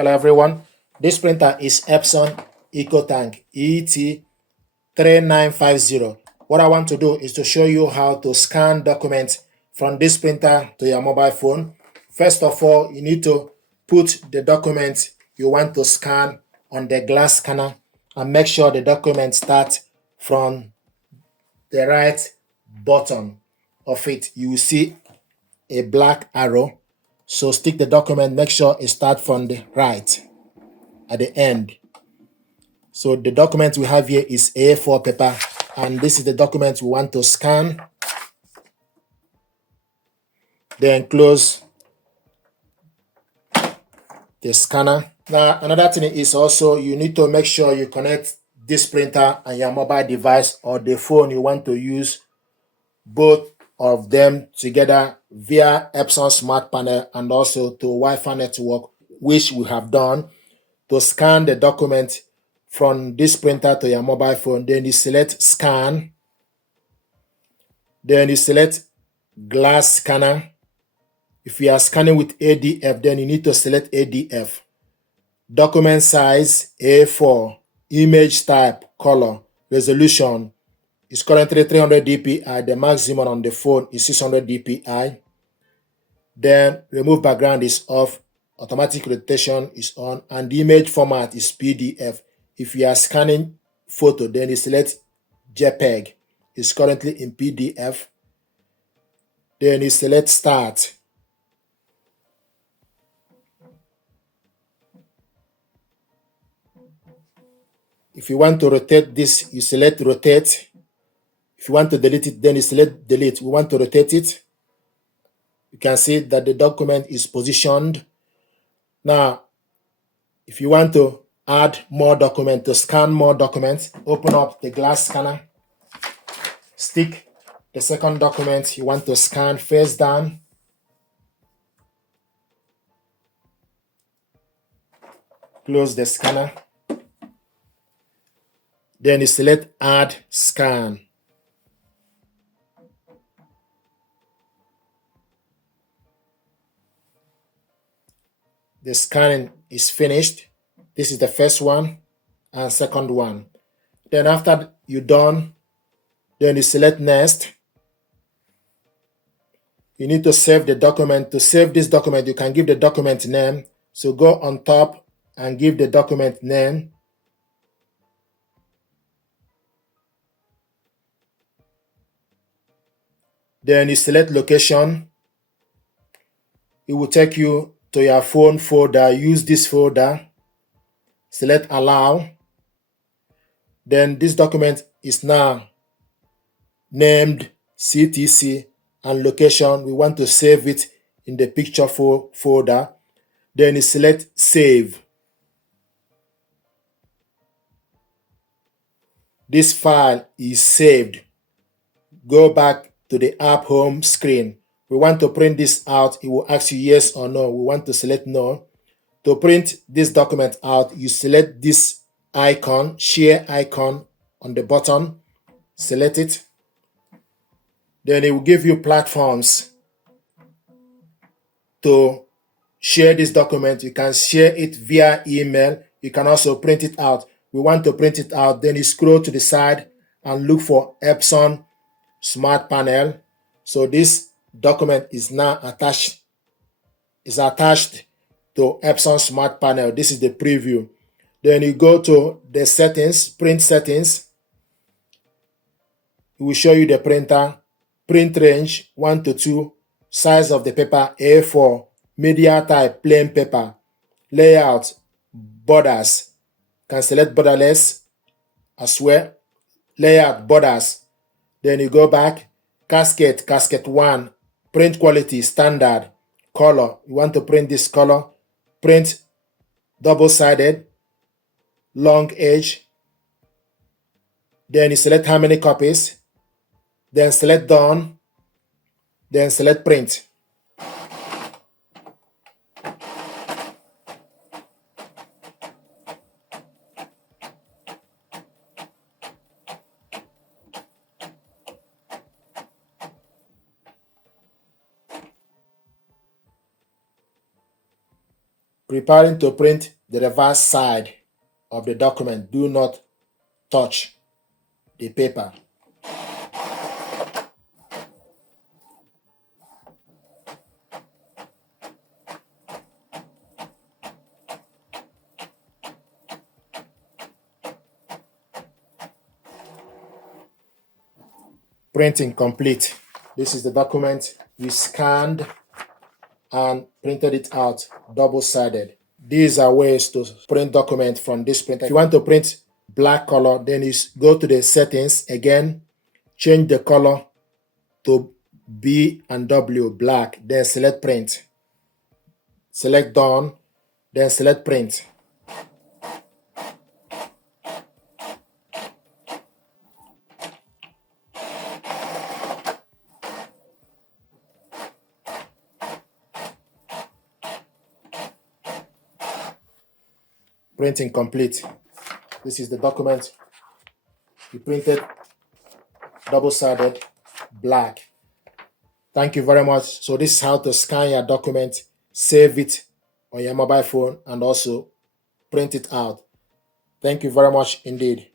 Hello everyone, this printer is Epson EcoTank ET-3950. What I want to do is to show you how to scan documents from this printer to your mobile phone. First of all, you need to put the document you want to scan on the glass scanner and make sure the document starts from the right bottom of it. You will see a black arrow. So stick the document, make sure it starts from the right at the end. So the document we have here is A4 paper, and this is the document we want to scan. Then close the scanner. Now another thing is also you need to make sure you connect this printer and your mobile device or the phone you want to use, both of them together via Epson Smart Panel and also to Wi-Fi network, which we have done to scan the document from this printer to your mobile phone. Then you select scan. Then you select glass scanner. If you are scanning with ADF, then you need to select ADF. Document size A4, image type, color, resolution is currently 300 dpi. The maximum on the phone is 600 dpi. Then remove background is off, automatic rotation is on, and the image format is PDF. If you are scanning photo, then you select JPEG. It's currently in PDF. Then you select start. If you want to rotate this, you select rotate. If you want to delete it, then you select delete. We want to rotate it. You can see that the document is positioned. Now, if you want to add more document, to scan more documents, open up the glass scanner, stick the second document you want to scan face down, close the scanner, then you select add scan. The scanning is finished. This is the first one and second one. Then after you're done, then you select next. You need to save the document. To save this document, you can give the document name. So go on top and give the document name. Then you select location. It will take you to your phone folder. Use this folder. Select allow. Then this document is now named CTC and location. We want to save it in the picture folder. Then you select save. This file is saved. Go back to the app home screen. We want to print this out. It will ask you yes or no. We want to select no. To print this document out, you select this icon, share icon on the bottom. Select it. Then it will give you platforms to share this document. You can share it via email. You can also print it out. We want to print it out. Then you scroll to the side and look for Epson Smart Panel. So this document is now attached. It's attached to Epson Smart Panel. This is the preview. Then you go to the settings, print settings. It will show you the printer, print range 1 to 2, size of the paper A4, media type plain paper, layout, borders. Can select borderless as well. Layout, borders. Then you go back, casket 1, print quality standard, color. You want to print this color, print double-sided, long edge. Then you select how many copies, then select done, then select print. Preparing to print the reverse side of the document. Do not touch the paper. Printing complete. This is the document we scanned and printed it out double-sided. These are ways to print document from this printer. If you want to print black color, then you go to the settings again, change the color to B and W black, then select print. Select done, then select print. Printing complete. This is the document we printed double-sided black. Thank you very much. So this is how to scan your document, save it on your mobile phone, and also print it out. Thank you very much indeed.